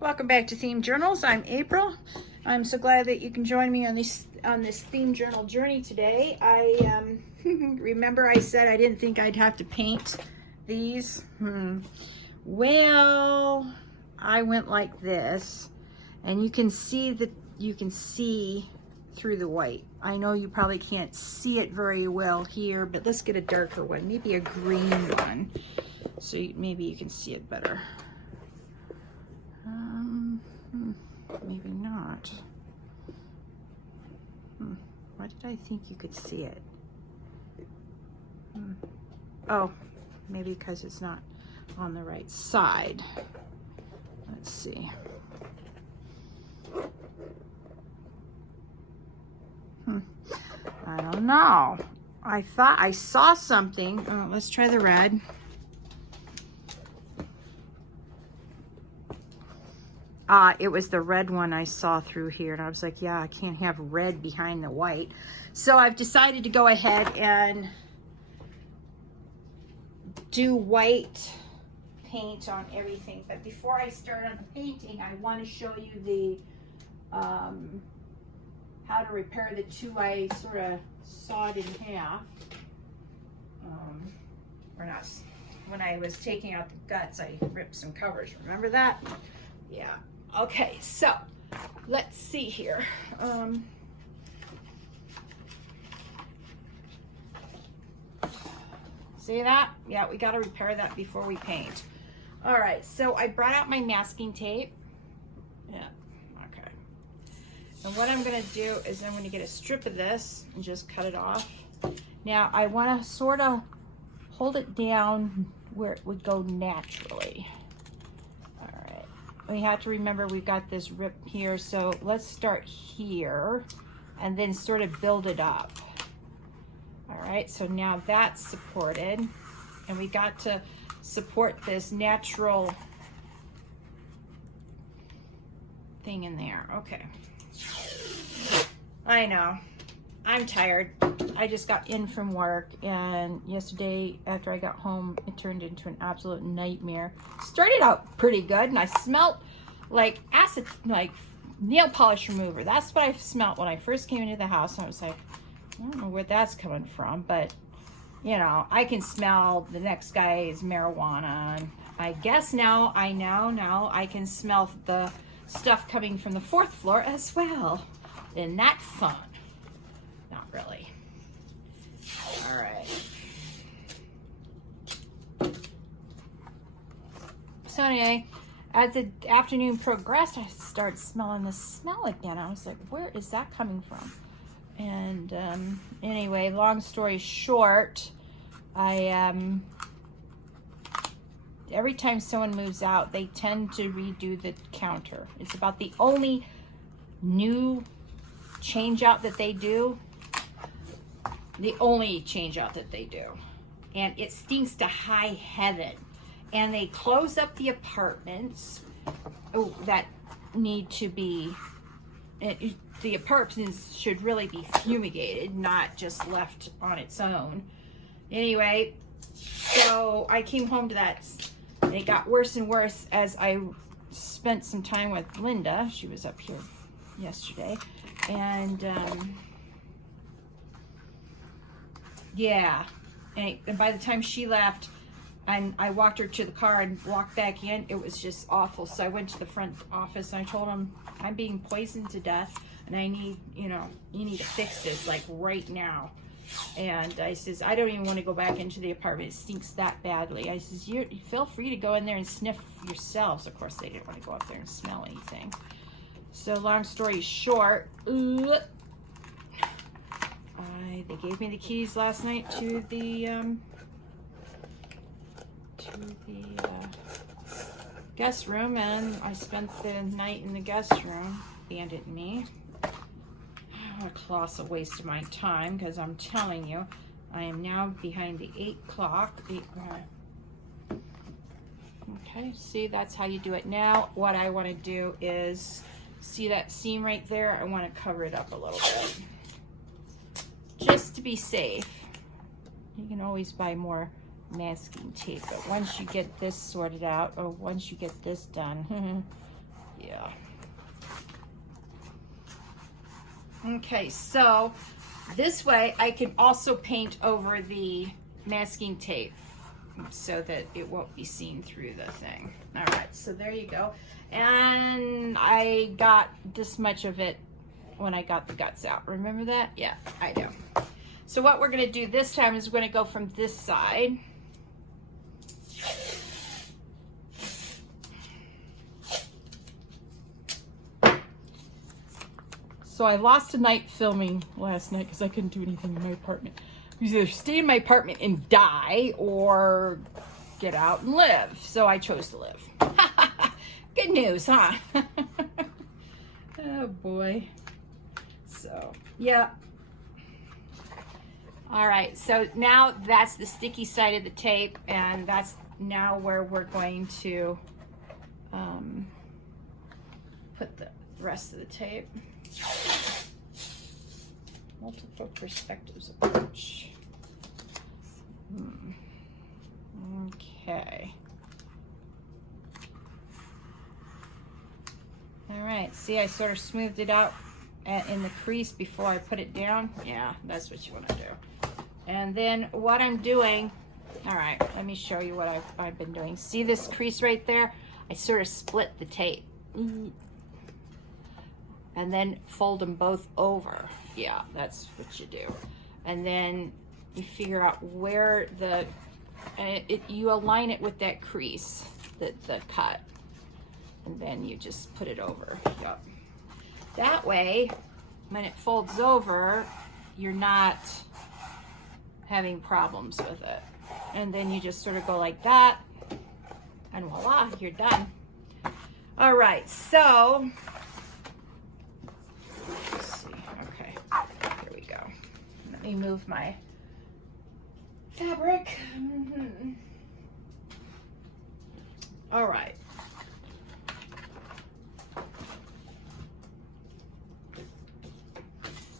Welcome back to Themed Journals. I'm April. I'm so glad that you can join me on this Themed Journal journey today. I remember I said I didn't think I'd have to paint these. Well, I went like this, and you can see through the white. I know you probably can't see it very well here, but let's get a darker one, maybe a green one, so maybe you can see it better. Maybe not. Why did I think you could see it? Oh, maybe because it's not on the right side. Let's see. I don't know. I thought I saw something. Oh, let's try the red. It was the red one I saw through here, and I was like, yeah, I can't have red behind the white. So I've decided to go ahead and do white paint on everything. But before I start on the painting, I want to show you the how to repair the two I sort of sawed in half. Or not, when I was taking out the guts, I ripped some covers. Remember that? Yeah. Okay, so let's see here. See that? Yeah, we got to repair that before we paint. All right, so I brought out my masking tape. Yeah, okay. And what I'm going to do is I'm going to get a strip of this and just cut it off. Now, I want to sort of hold it down where it would go naturally. We have to remember we've got this rip here, so let's start here and then sort of build it up. All right, so now that's supported, and we got to support this natural thing in there. Okay. I know, I'm tired. I just got in from work, and yesterday after I got home, it turned into an absolute nightmare. Started out pretty good, and I smelled like acid, like nail polish remover. That's what I smelled when I first came into the house. And I was like, I don't know where that's coming from, but you know, I can smell the next guy's marijuana. And I guess now I can smell the stuff coming from the 4th floor as well. And that's fun. Not really. All right. So anyway, as the afternoon progressed, I started smelling the smell again. I was like, where is that coming from? And anyway, long story short, I every time someone moves out, they tend to redo the counter. It's about the only new change out that they do. The only change out that they do. And it stinks to high heaven. And they close up the apartments that need to be, the apartments should really be fumigated, not just left on its own. Anyway, so I came home to that, and it got worse and worse as I spent some time with Linda. She was up here yesterday. And yeah, and by the time she left, and I walked her to the car and walked back in, it was just awful. So I went to the front office and I told them, I'm being poisoned to death, and I need, you need to fix this like right now. And I says, I don't even want to go back into the apartment. It stinks that badly. I says, you feel free to go in there and sniff yourselves. Of course, they didn't want to go up there and smell anything. So long story short, they gave me the keys last night to the guest room, and I spent the night in the guest room. Bandit and me. What a colossal waste of my time, because I'm telling you, I am now behind the 8 o'clock. Okay, see, that's how you do it. Now, what I want to do is, see that seam right there? I want to cover it up a little bit, just to be safe. You can always buy more masking tape, but once you get this sorted out, or once you get this done, Yeah. Okay, so this way I can also paint over the masking tape so that it won't be seen through the thing. All right, so there you go. And I got this much of it when I got the guts out. Remember that? Yeah, I do. So what we're gonna do this time is we're gonna go from this side. So I lost a night filming last night because I couldn't do anything in my apartment. I was either stay in my apartment and die or get out and live. So I chose to live. Good news, huh? Oh boy. So, yeah. All right, so now that's the sticky side of the tape, and that's now where we're going to put the rest of the tape. Multiple perspectives approach. Okay. All right, see, I sort of smoothed it out in the crease before I put it down. Yeah, that's what you want to do. And then what I'm doing, all right, let me show you what I've been doing. See this crease right there? I sort of split the tape. And then fold them both over. Yeah, that's what you do. And then you figure out where you align it with that crease, the cut. And then you just put it over. Yep. That way, when it folds over, you're not having problems with it. And then you just sort of go like that, and voila, you're done. All right, so let's see. Okay, here we go. Let me move my fabric. All right.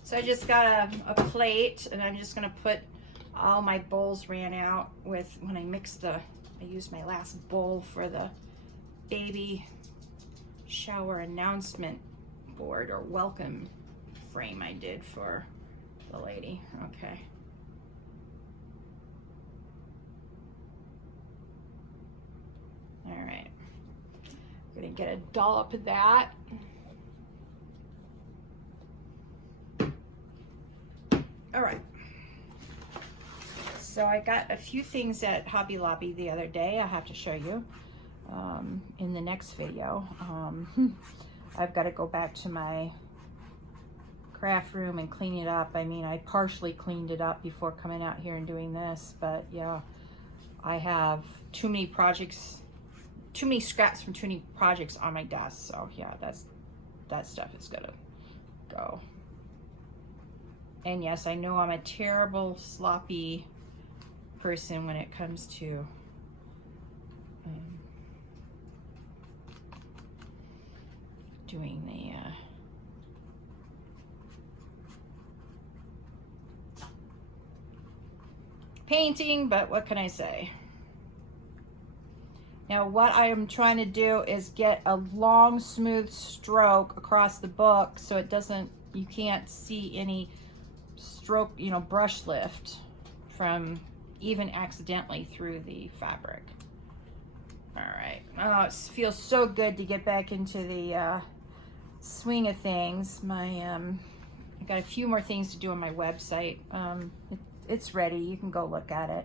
So I just got a plate, and I'm just gonna put all my bowls ran out with, when I mixed I used my last bowl for the baby shower announcement board or welcome frame I did for the lady. Okay. All right. I'm gonna get a dollop of that. All right. So I got a few things at Hobby Lobby the other day I have to show you in the next video. I've got to go back to my craft room and clean it up. I mean, I partially cleaned it up before coming out here and doing this, but yeah, I have too many projects, too many scraps from too many projects on my desk. So yeah, that stuff is gonna go. And yes, I know I'm a terrible, sloppy person when it comes to doing the painting, but what can I say? Now what I am trying to do is get a long, smooth stroke across the book so it doesn't, you can't see any stroke, you know, brush lift from even accidentally through the fabric. All right. Oh, it feels so good to get back into the swing of things. I got a few more things to do on my website. It's ready. You can go look at it.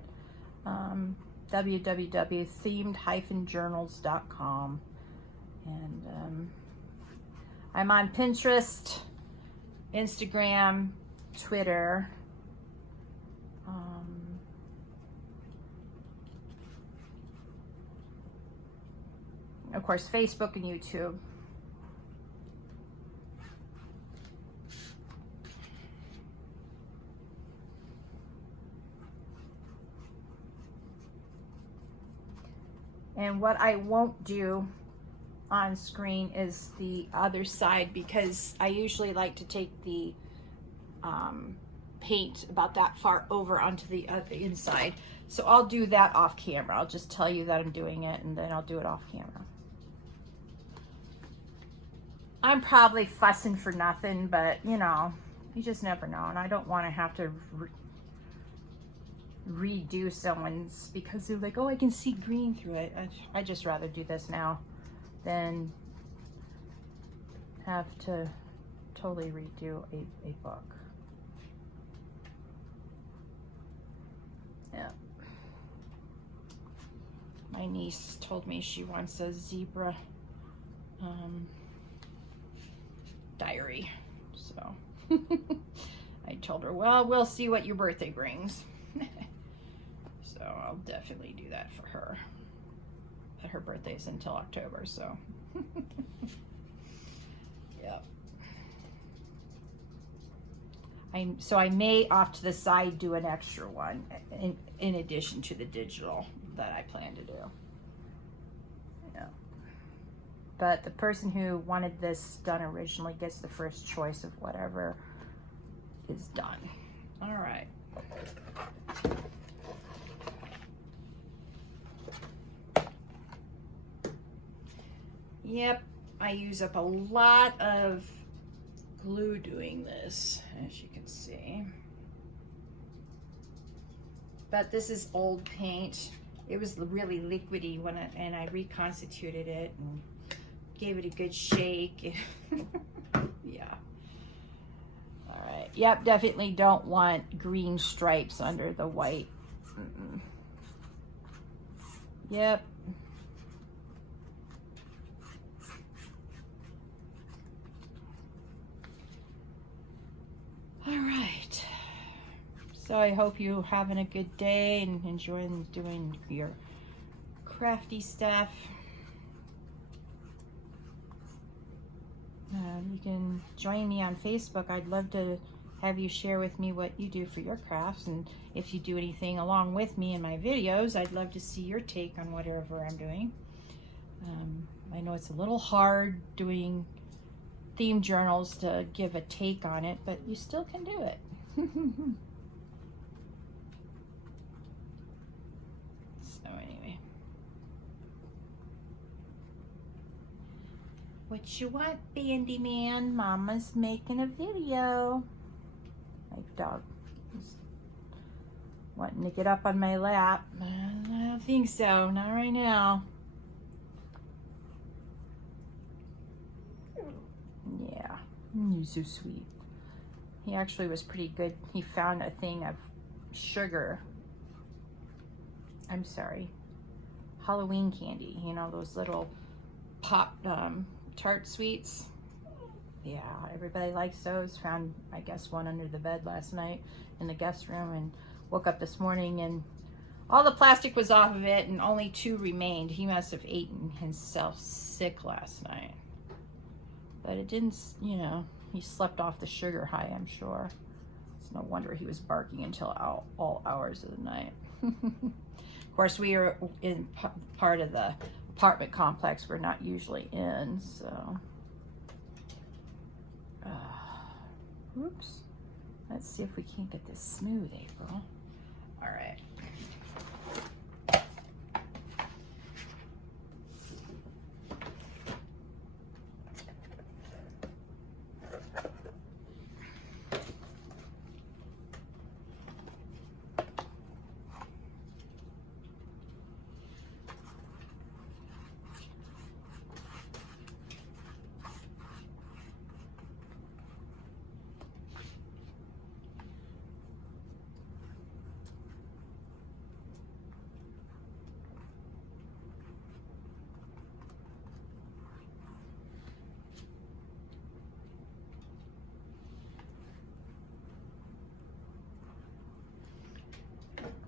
www.themed.journals.com. And I'm on Pinterest, Instagram, Twitter, of course, Facebook and YouTube. And what I won't do on screen is the other side, because I usually like to take the paint about that far over onto the inside. So I'll do that off camera. I'll just tell you that I'm doing it, and then I'll do it off camera. I'm probably fussing for nothing, but you know, you just never know. And I don't want to have to redo someone's because they're like, oh, I can see green through it. I just rather do this now than have to totally redo a book. Yeah. My niece told me she wants a zebra diary. So I told her, well, we'll see what your birthday brings. So I'll definitely do that for her. But her birthday's until October, so. Yep. So I may off to the side do an extra one in addition to the digital that I plan to do. Yeah. But the person who wanted this done originally gets the first choice of whatever is done. All right. Yep, I use up a lot of glue doing this, as you can see. But this is old paint. It was really liquidy and I reconstituted it and gave it a good shake. Yeah. All right. Yep, definitely don't want green stripes under the white. Yep. All right. So I hope you're having a good day and enjoying doing your crafty stuff. You can join me on Facebook. I'd love to have you share with me what you do for your crafts, and if you do anything along with me in my videos, I'd love to see your take on whatever I'm doing. I know it's a little hard doing theme journals to give a take on it, but you still can do it. So anyway, what you want, Bandy Man? Mama's making a video. My dog is wanting to get up on my lap. I don't think so, not right now. Yeah, he's so sweet. He actually was pretty good. He found a thing of sugar. I'm sorry, Halloween candy. You know, those little pop tart sweets. Yeah, everybody likes those. Found, I guess, one under the bed last night in the guest room, and woke up this morning and all the plastic was off of it and only 2 remained. He must have eaten himself sick last night. But it didn't, you know, he slept off the sugar high, I'm sure. It's no wonder he was barking until all hours of the night. Of course, we are in part of the apartment complex we're not usually in, so. Oops. Let's see if we can't get this smooth, April. All right.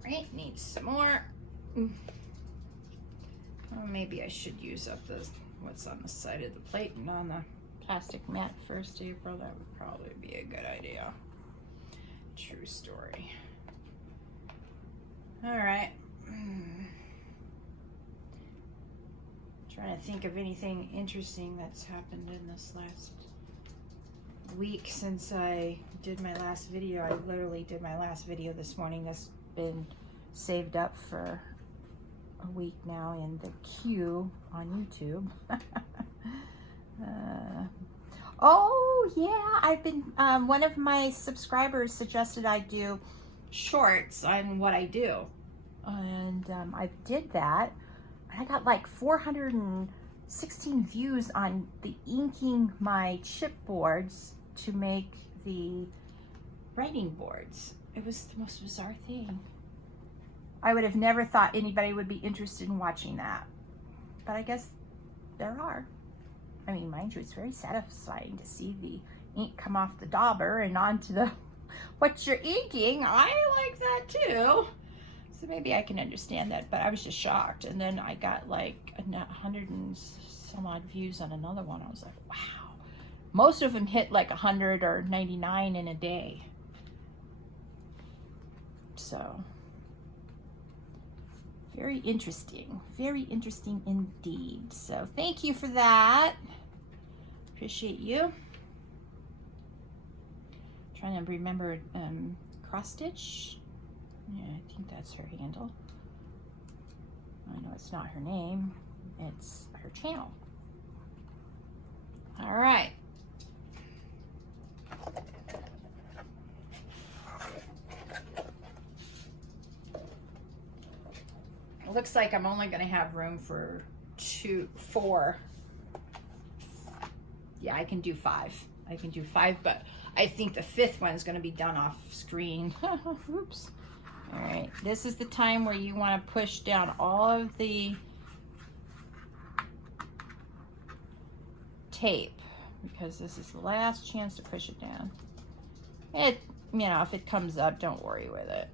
Right, needs some more. Well, maybe I should use up what's on the side of the plate and on the plastic mat first, April. That would probably be a good idea. True story. All right. Trying to think of anything interesting that's happened in this last week since I did my last video. I literally did my last video this morning. That's been saved up for a week now in the queue on YouTube. Oh, yeah. I've been, one of my subscribers suggested I do shorts on what I do. And I did that. I got like 416 views on the inking my chipboards to make the writing boards. It was the most bizarre thing. I would have never thought anybody would be interested in watching that. But I guess there are. I mean, mind you, it's very satisfying to see the ink come off the dauber and onto the what you're inking. I like that too. So maybe I can understand that, but I was just shocked. And then I got like 100 and some odd views on another one. I was like, wow. Most of them hit like 100 or 99 in a day. So, very interesting indeed. So thank you for that. Appreciate you. Trying to remember cross stitch. Yeah, I think that's her handle. I know it's not her name, it's her channel. All right. It looks like I'm only going to have room for 4. Yeah, I can do 5. I can do 5, but I think the 5th one's going to be done off screen. Oops. All right, this is the time where you want to push down all of the tape, because this is the last chance to push it down. It, you know, if it comes up, don't worry with it.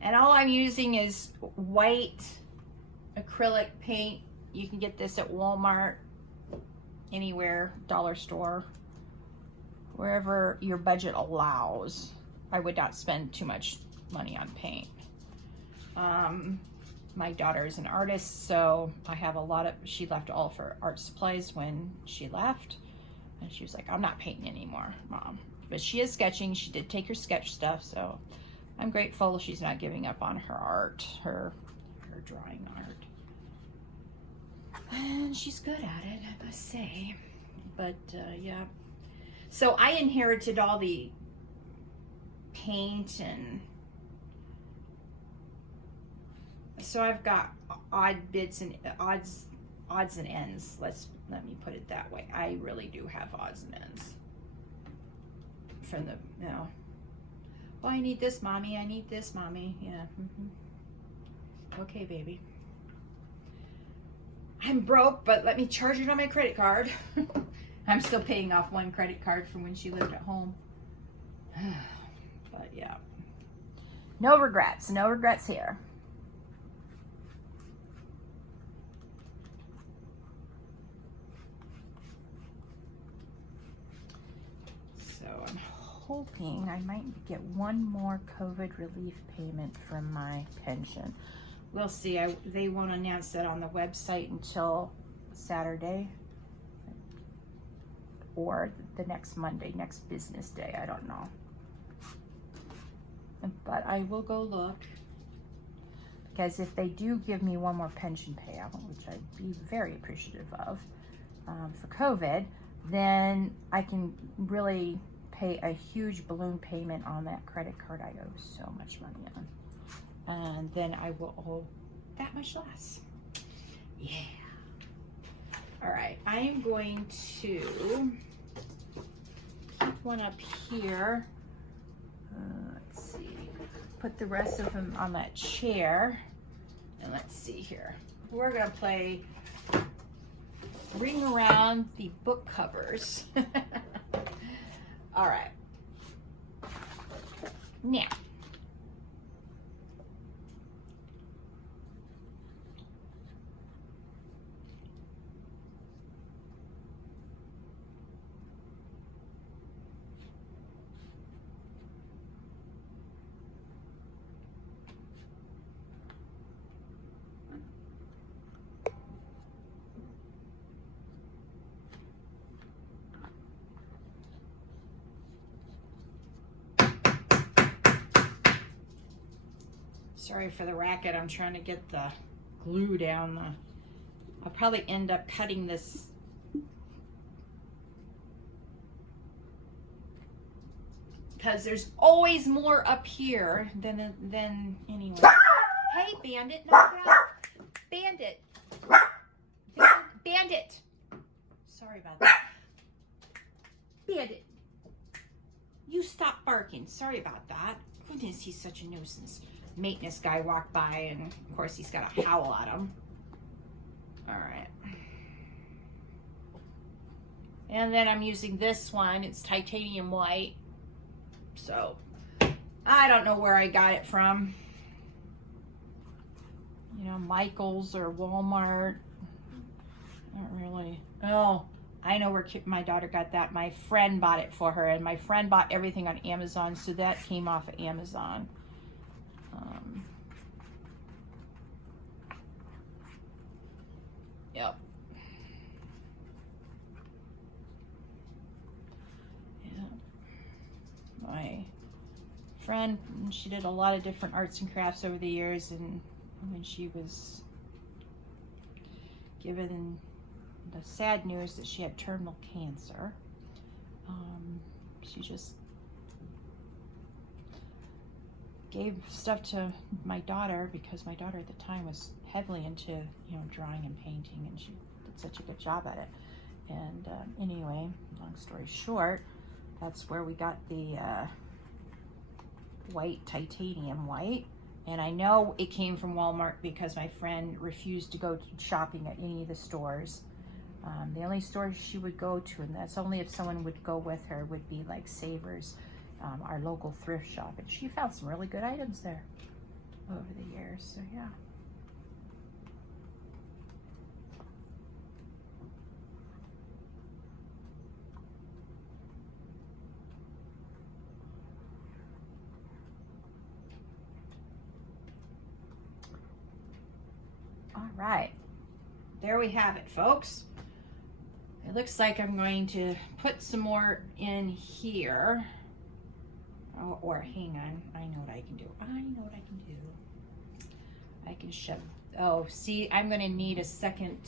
And all I'm using is white acrylic paint. You can get this at Walmart, anywhere, dollar store, wherever your budget allows. I would not spend too much money on paint. My daughter is an artist, so I have a lot of, she left all of her art supplies when she left. And she was like, I'm not painting anymore, Mom. But she is sketching. She did take her sketch stuff, so I'm grateful she's not giving up on her art, her drawing art. And she's good at it, I must say. But yeah. So I inherited all the paint, and so I've got odd bits and odds and ends. Let me put it that way. I really do have odds and ends from the, you know, well, I need this, Mommy. I need this, Mommy. Yeah. Okay, baby. I'm broke, but let me charge it on my credit card. I'm still paying off one credit card from when she lived at home. But yeah, no regrets here. So I'm hoping I might get one more COVID relief payment from my pension. We'll see. They won't announce that on the website until Saturday or the next Monday, next business day. I don't know. But I will go look, because if they do give me one more pension payout, which I'd be very appreciative of for COVID, then I can really pay a huge balloon payment on that credit card I owe so much money on. And then I will owe that much less. Yeah. All right, I am going to keep one up here. Let's see, put the rest of them on that chair. And let's see here. We're gonna play Ring Around the Book Covers. All right. Now, sorry for the racket. I'm trying to get the glue down. I'll probably end up cutting this because there's always more up here than anyway. Hey, Bandit, knock it out. Bandit. Bandit. Sorry about that. Bandit. You stop barking. Sorry about that. Goodness, he's such a nuisance. Maintenance guy walked by, and of course he's got a howl at him. All right. And then I'm using this one. It's titanium white. So, I don't know where I got it from. You know, Michael's or Walmart. Not really. Oh, I know where my daughter got that. My friend bought it for her, and my friend bought everything on Amazon, so that came off of Amazon. Yep. Yeah. My friend, she did a lot of different arts and crafts over the years, and when she was given the sad news that she had terminal cancer, she just gave stuff to my daughter, because my daughter at the time was heavily into, you know, drawing and painting, and she did such a good job at it. And anyway, long story short, that's where we got the white, titanium white. And I know it came from Walmart because my friend refused to go shopping at any of the stores. The only stores she would go to, and that's only if someone would go with her, would be like Savers, our local thrift shop. And she found some really good items there over the years, so yeah. All right, there we have it, folks. It looks like I'm going to put some more in here. Oh, or hang on, I know what I can do. I know what I can do. I can shove, oh, see, I'm gonna need a second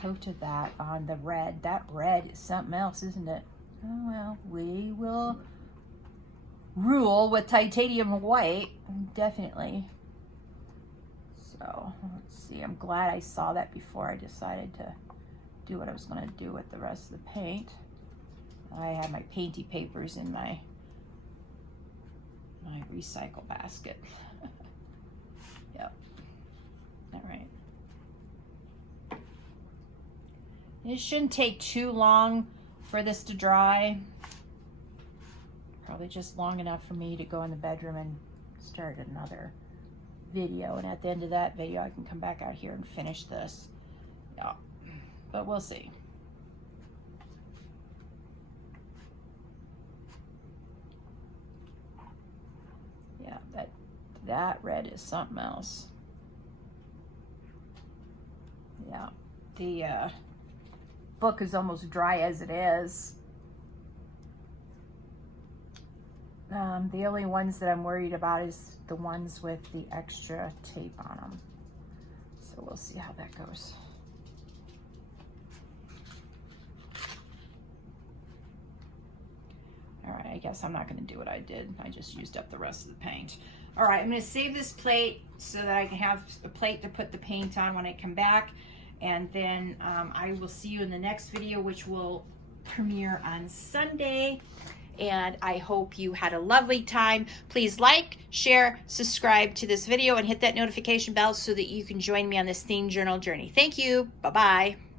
coat of that on the red. That red is something else, isn't it? Oh, well, we will rule with titanium white, definitely. So let's see, I'm glad I saw that before I decided to do what I was going to do with the rest of the paint. I had my painty papers in my recycle basket. Yep. All right. It shouldn't take too long for this to dry. Probably just long enough for me to go in the bedroom and start another video, and at the end of that video I can come back out here and finish this. Yeah, but we'll see. Yeah, that red is something else. Yeah, the book is almost dry as it is. The only ones that I'm worried about is the ones with the extra tape on them. So we'll see how that goes. All right, I guess I'm not going to do what I did. I just used up the rest of the paint. All right, I'm going to save this plate so that I can have a plate to put the paint on when I come back. And then I will see you in the next video, which will premiere on Sunday. And I hope you had a lovely time. Please like, share, subscribe to this video, and hit that notification bell so that you can join me on this theme journal journey. Thank you. Bye-bye.